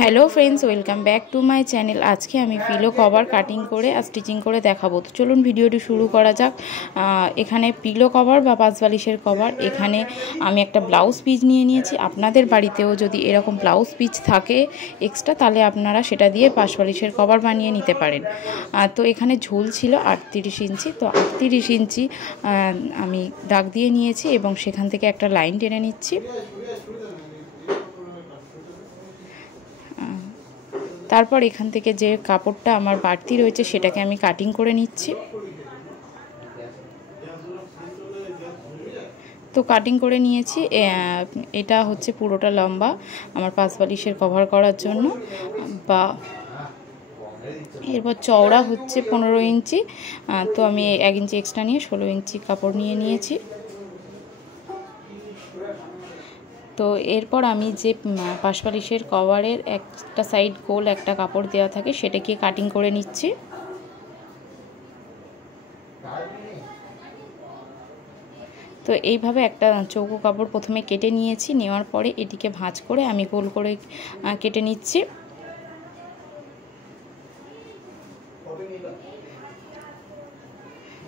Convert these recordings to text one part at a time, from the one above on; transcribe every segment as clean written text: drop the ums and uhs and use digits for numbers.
Hello friends, welcome back to my channel. আজকে আমি pillow cover cutting করে আর stitching করে দেখাবো। তো চলুন ভিডিওটি শুরু করা যাক। এখানে পিলো কভার বা পাশবালিশের কভার, এখানে আমি একটা ব্লাউজ পিস নিয়ে নিয়েছি। আপনাদের বাড়িতেও যদি এরকম ব্লাউজ পিস থাকে এক্সট্রা, তাহলে আপনারা সেটা দিয়ে পাশবালিশের কভার বানিয়ে নিতে পারেন। তো এখানে ঝুল ছিল 38 ইঞ্চি। তো 38 ইঞ্চি আমি দাগ দিয়ে নিয়েছি এবং সেখান থেকে একটা লাইন টেনে নিচ্ছি। তারপর এখান থেকে যে কাপড়টা আমার বাড়তি রয়েছে সেটাকে আমি কাটিং করে নিচ্ছি। তো কাটিং করে নিয়েছি। এটা হচ্ছে পুরোটা লম্বা আমার পাশবালিশের কভার করার জন্য। বা এরপর চওড়া হচ্ছে 15 ইঞ্চি। তো আমি 1 ইঞ্চি এক্সট্রা নিয়ে 16 ইঞ্চি কাপড় নিয়ে নিয়েছি। তো এরপর আমি যে পাশবালিশের কভারের একটা সাইড গোল একটা কাপড় দেওয়া থাকে সেটাকে কাটিং করে নিচ্ছি। তো এইভাবে একটা চৌকো কাপড় প্রথমে কেটে নিয়েছি। নেওয়ার পরে এটিকে ভাঁজ করে আমি গোল করে কেটে নিচ্ছি।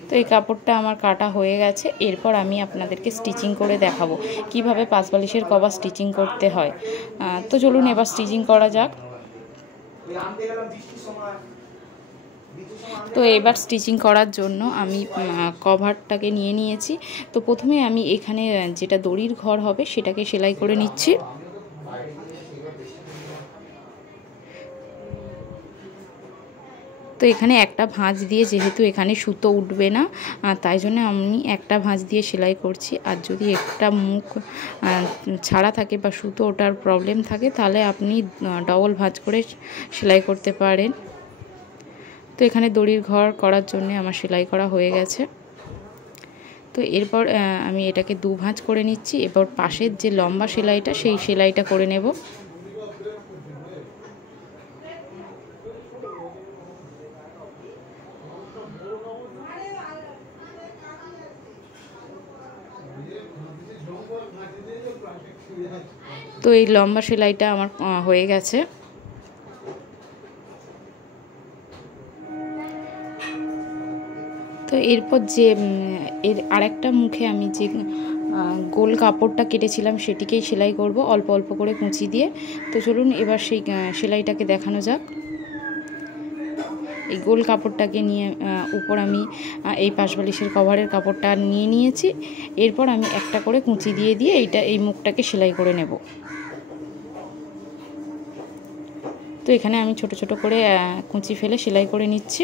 তো এই কাপড়টা আমার কাটা হয়ে গেছে। এরপর আমি আপনাদেরকে স্টিচিং করে দেখাবো কিভাবে পাশবালিশের কভার স্টিচিং করতে হয়। তো চলুন এবার স্টিচিং করা যাক। তো এবার স্টিচিং করার জন্য আমি কভারটাকে নিয়ে নিয়েছি। তো প্রথমে আমি এখানে যেটা দড়ির ঘর হবে সেটাকে সেলাই করে নিচ্ছি। তো এখানে একটা ভাঁজ দিয়ে, যেহেতু এখানে সুতো উঠবে না তাই জন্য আমি একটা ভাঁজ দিয়ে সেলাই করছি। আর যদি একটা মুখ ছাড়া থাকে বা সুতো ওঠার প্রবলেম থাকে তাহলে আপনি ডবল ভাঁজ করে সেলাই করতে পারেন। তো এখানে দড়ির ঘর করার জন্য আমার সেলাই করা হয়ে গেছে। তো এরপর আমি এটাকে দু ভাঁজ করে নিচ্ছি। এরপর পাশের যে লম্বা সেলাইটা সেই সেলাইটা করে নেব। তো এই লম্বা সেলাইটা আমার হয়ে গেছে। তো এরপর যে এর আরেকটা মুখে আমি যে গোল কাপড়টা কেটেছিলাম সেটিকেই সেলাই করব অল্প অল্প করে কুঁচি দিয়ে। তো চলুন এবার সেই সেলাইটাকে দেখানো যাক। এই গোল কাপড়টাকে নিয়ে উপর আমি এই পাশবালিশের কভারের কাপড়টা নিয়ে নিয়েছি। এরপর আমি একটা করে কুঁচি দিয়ে এই মুখটাকে সেলাই করে নেব। তো এখানে আমি ছোট ছোট করে কুঁচি ফেলে সেলাই করে নিচ্ছি।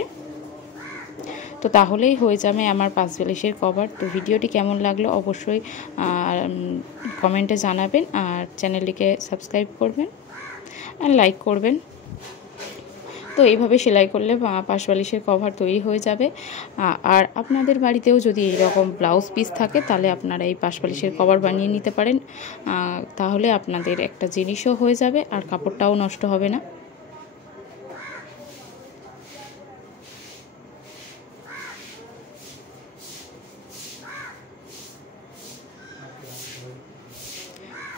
তো তাহলেই হয়ে যাবে আমার পাশবালিশের কভার। তো ভিডিওটি কেমন লাগলো অবশ্যই কমেন্টে জানাবেন, আর চ্যানেলটিকে সাবস্ক্রাইব করবেন আর লাইক করবেন। তো এইভাবে সেলাই করলে পাশবালিশের কভার তৈরি হয়ে যাবে। আর আপনাদের বাড়িতেও যদি এইরকম ব্লাউজ পিস থাকে তাহলে আপনারা এই পাশবালিশের কভার বানিয়ে নিতে পারেন। তাহলে আপনাদের একটা জিনিসও হয়ে যাবে আর কাপড়টাও নষ্ট হবে না।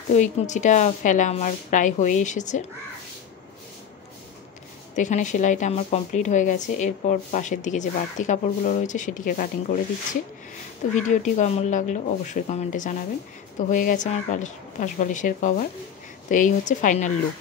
তো এই কুঁচিটা ফেলা আমার প্রায় হয়ে এসেছে। তো এখানে সেলাইটা আমার কমপ্লিট হয়ে গেছে। এরপর পাশের দিকে যে বাড়তি কাপড়গুলো রয়েছে সেটিকে কাটিং করে দিচ্ছি। তো ভিডিওটি কেমন লাগলো অবশ্যই কমেন্টে জানাবেন। তো হয়ে গেছে আমার পাশবালিশের কভার। তো এই হচ্ছে ফাইনাল লুক।